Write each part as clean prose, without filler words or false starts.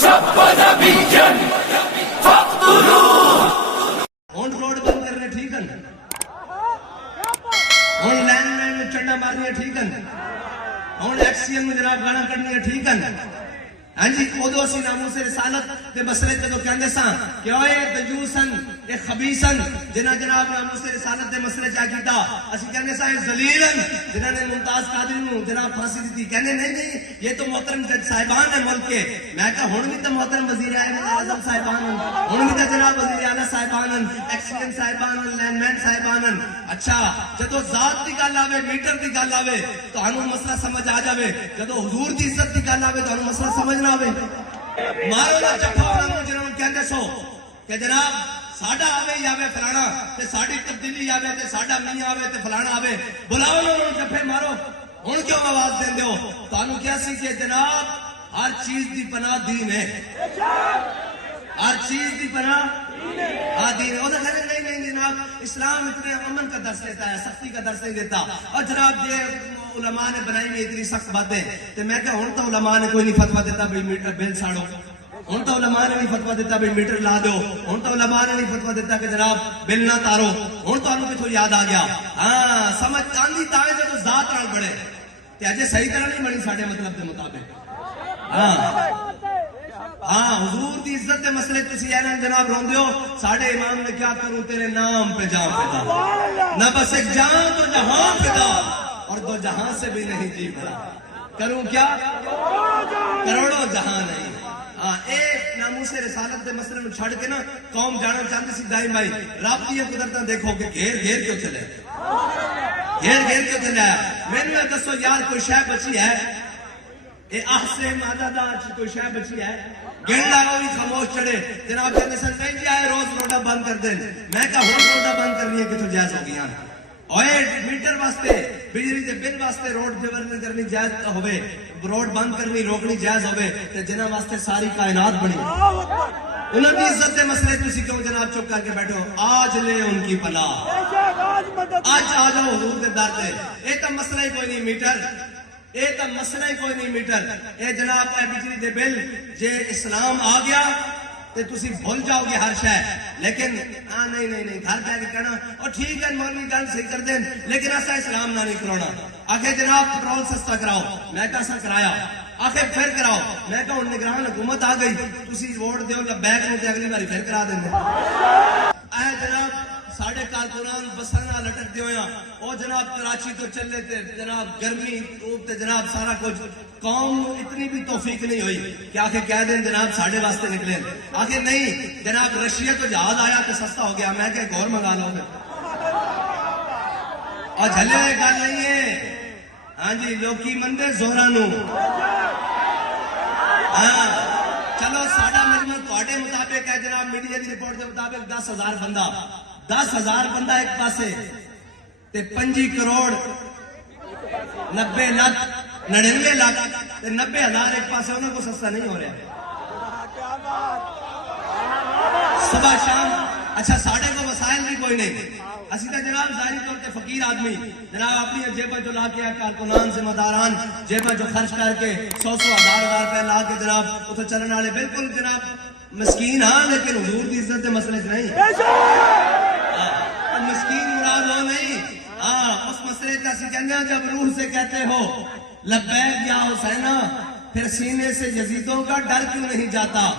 سب نبيا فاقتلوه. ہوں روڈ بند کرنے ٹھیک ہے، ہوں لائن مین میں چنڈا مارنی ٹھیک ہے، ہوں ایکسین میں جناب گانا کڈنی ٹھیک ہے. ہاں جی ادو اسی ناموس رسالت کے مسئلے جدو کہندے ساں کہ اوے دجوسن اے خبیثن جنہاں جناب ناموس رسالت دے مسئلے چا کیتا، اسی کہندے ساں اے ذلیلن جنہاں نے ممتاز قادری نو جناب پھانسی دتی. کہندے نہیں یہ تو محترم جج صاحبان ہیں ملک کے. میں کہا ہن بھی تو محترم وزیر اعظم صاحبان ہیں، ہن بھی تو جناب وزیر اعلیٰ صاحبان ہیں، ایکسین صاحبان ہیں، لینڈ مین صاحبان ہیں. اچھا جدو ذات دی گل آوے، میٹر دی گل آوے تو ہنوں مسئلہ سمجھ آ جاوے، جدو حضور دی عزت دی گل آوے تو ہنوں مسئلہ سمجھ نہ آوے. مارو نہ چپا انہوں جنہوں کہندے سو کہ جناب ساڈا آوے ہی آوے فلانا تے ساڈی تبدیلی آوے تے ساڈا میاں آوے تے فلانا آوے، بلاؤ انہوں جفے مارو. ہن کیوں آواز دیندے ہو؟ تانوں کیا سی کہ جناب ہر چیز دی پناہ دین ہے، ہر چیز دی پناہ دین ہے. وہ تو کہتے نہیں نہیں جناب اسلام اتنے امن کا درس دیتا ہے، سختی کا درس نہیں دیتا. اور جناب یہ علماء نے بنائی ہوئی اتنی سخت باتیں. تو میں کہا ہوں تو علماء نے کوئی نہیں فتویٰ دیتا بھئی میٹر بل ساڑو، ہوں تو علماء نے نہیں فتویٰ دیتا بھئی میٹر لا دو، ہوں تو علماء نے نہیں فتویٰ دیتا کہ جناب بل نہ تارو. ہوں تو انہوں کتھوں یاد آ گیا. ہاں سمجھ آندھی تائیں جب ذات نال بڑے تے اجے صحیح طرح نہیں بنی ساڈے مطلب دے مطابق. ہاں حضور دی عزت دے مسئلے تسی اعلان جناب روندے ہو. ساڈے امام نے کیا کروں تیرے نام پہ جان فدا، نہ بس ایک جان تو جہاں فدا، اور دو جہاں سے بھی نہیں جی بھرا. کروں کیا کروڑوں جہاں نہیں. ہاں ایک ناموس رسالت دے مسئلے نو چھڑ کے نا قوم جانا چاہتی سی دائیں بھائی رب دی قدرتاں دیکھو کہ گھیر گھیر کیوں چلے، گھیر گھیر کیوں چلے. مینوں دسو یار کوئی شے بچی ہے اے احسے مادہ دا کوئی شے بچی ہے؟ گن لاؤ بھی خاموش چڑے. جناب کہنے سن نہیں جی آئے روز روڈا بند کر دیں. میں کہا ہوں روڈا بند کرنی ہے کتوں جائز ہو گیا. اوے میٹر واسطے بجلی دے بل واسطے روڈ جبرن کرنی جائز ہوئے، روڈ بند کرنی روکنی جائز ہوئے تے جنہاں واسطے ساری کائنات بنی. انہوں نے عزت دے مسئلے تسی کیوں جناب چپ کر کے بیٹھو؟ آج لے ان کی پناہ، آج آ جاؤ حضور دے در تے. اے تا مسئلہ ہی کوئی نہیں میٹر، اے تا مسئلہ ہی کوئی نہیں میٹر. اے جناب اے بجلی دے بل جے اسلام آ گیا تے تسی بھول جاؤ گے ہر شے. لیکن نہیں نہیں نہیں گھر کہہ کے کہنا اور ٹھیک ہے مولوی گل صحیح کر دیں لیکن ایسا اسلام نہ نہیں کرانا. آخر جناب پٹرول سستا کراؤ، میں کہا ایسا کرایا. آخر پھر کراؤ، میں کہا ہوں نگران حکومت آ گئی تسی ووٹ دیو لبیک نو تے اگلی باری پھر کرا دیں. اے جناب ساڑھے کارکنان بساں نال لٹک دے ہویا او جناب کراچی تو چلے تے جناب گرمی دھوپ تے جناب سارا کچھ. قوم اتنی بھی توفیق نہیں ہوئی کہ آخر کہہ دیں جناب ساڑھے واسطے نکلے. آخر نہیں جناب رشیا تو جہاز آیا تو سستا ہو گیا. میں کہ گور منگا لو گے اور جھلے ہوئے گل نہیں ہے. ہاں جی لوکی مندے زہرا نو. ہاں چلو ساڈا مجمع تواڈے مطابق ہے جناب میڈیا دی رپورٹ کے مطابق 10,000 بندہ، 10,000 بندہ ایک پاسے تے 25 کروڑ 90 لاکھ 99 لاکھ تے 90,000 ایک پاسے. انہوں کو سستا نہیں ہو رہا صبح شام. اچھا ساڑھے کو وسائل بھی کوئی نہیں. اسی تو جناب ظاہری طور پہ فقیر آدمی جناب اپنی جیبیں جو لا کے کارکنان ذمہ داران جیبیں جو خرچ کر کے 100,000 روپے لا کے جناب اتنے چلنے والے بالکل جناب مسکین. ہاں لیکن حضور کی عزت کے مسئلے سے نہیں. مسکین مراد ہو نہیں. ہاں اس مسئلے کا اسی کہنے ہیں جب روح سے کہتے ہو لبیک یا حسینہ پھر سینے سے یزیدوں کا ڈر کیوں نہیں جاتا؟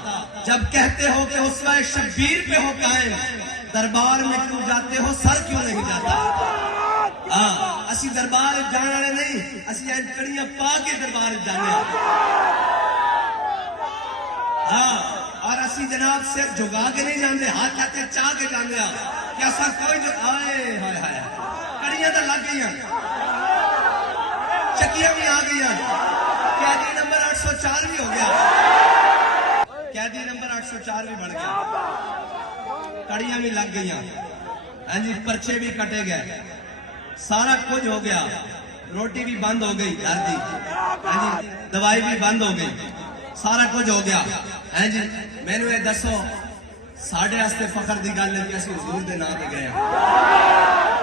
جب کہتے ہو کہ اسوہ شبیر پہ ہو قائم دربار میں کیوں جاتے ہو سر کیوں نہیں جاتا؟ ہاں اسی دربار جانے والے نہیں، اسی کڑیاں پا کے دربار جانے. ہاں اور اسی جناب سر جھگا کے نہیں جاندے، ہاتھ ہاتھے چاہ کے جاندے. کہ ایسا کوئی جو آئے ہائے ہائے کڑیاں تو لگ گئی، چکیاں بھی آ گئی. قیدی نمبر 804 بھی ہو گیا، قیدی نمبر 804 بھی بڑھ گیا، کڑیاں بھی لگ گئی. ہاں جی پرچے بھی کٹے گئے، سارا کچھ ہو گیا. روٹی بھی بند ہو گئی گھر دی. ہاں جی دوائی بھی بند ہو گئی، سارا کچھ ہو گیا. ہاں جی مینوں یہ دسو ساڈے واسطے فخر دی گل ہے کہ اسی حضور دے نام تے گئے ہاں.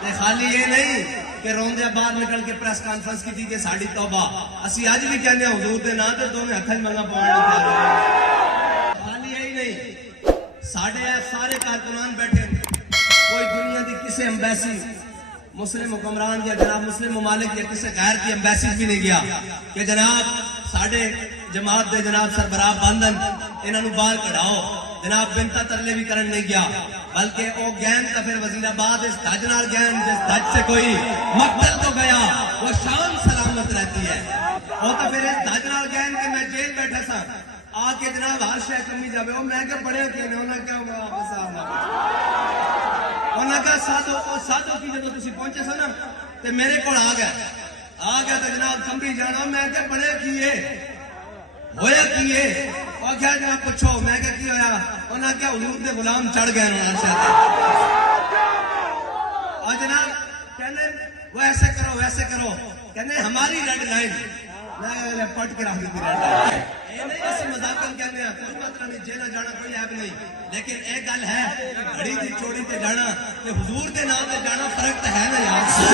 تے خالی یہ نہیں کہ روندے باہر نکل کے پریس کانفرنس کی تھی کہ ساڑی توبہ اسی آج بھی کہنے ہیں حضور دے نا تے دونوں ہتھ منگا پوانا خالی یہی نہیں ساڑے سارے کارکنان بیٹھے کوئی دنیا دی کسی ایمبیسی مسلم حکمران یا جناب مسلم ممالک یا کسی غیر کی ایمبیسی بھی نہیں گیا کہ جناب ساڑے جماعت دے جناب سربراہ باندن انہاں نو باہر کڑھاؤ جناب بنتا ترلے بھی کرن نہیں گیا بلکہ او گین تا پھر وزیر آباد اس دھج نال گین جس دھج سے کوئی مقتل تو گیا وہ شان سلامت رہتی ہے او تو پھر اس دھج نال گین کے میں جیل بیٹھا سا آ کے جناب ہر شے کمی جاوے او میں کہ پڑھیا کہ نے انہاں کیا واپس انہاں کا سادو کی جب تسی پہنچے سو نا تے میرے کول آ گیا تو جناب کمبی جانا میں کہ پڑھیا کیے ہویا کیے اور کیا جناب پوچھو میں کہ کی ہویا انہاں کیا حضور دے غلام چڑھ گئے انہاں سے اور جناب کہنے وہ ایسے کرو کہنے ہماری ریڈ لائن میں پٹ کے رکھ دی ریڈ لائن نہیں ایسے مذاکر کہنے ہیں کوئی مطلب نہیں جینا جانا کوئی عیب نہیں لیکن ایک گل ہے گھڑی دی چوڑی تے جانا تے حضور دے نام تے جانا فرق تے ہے نا یار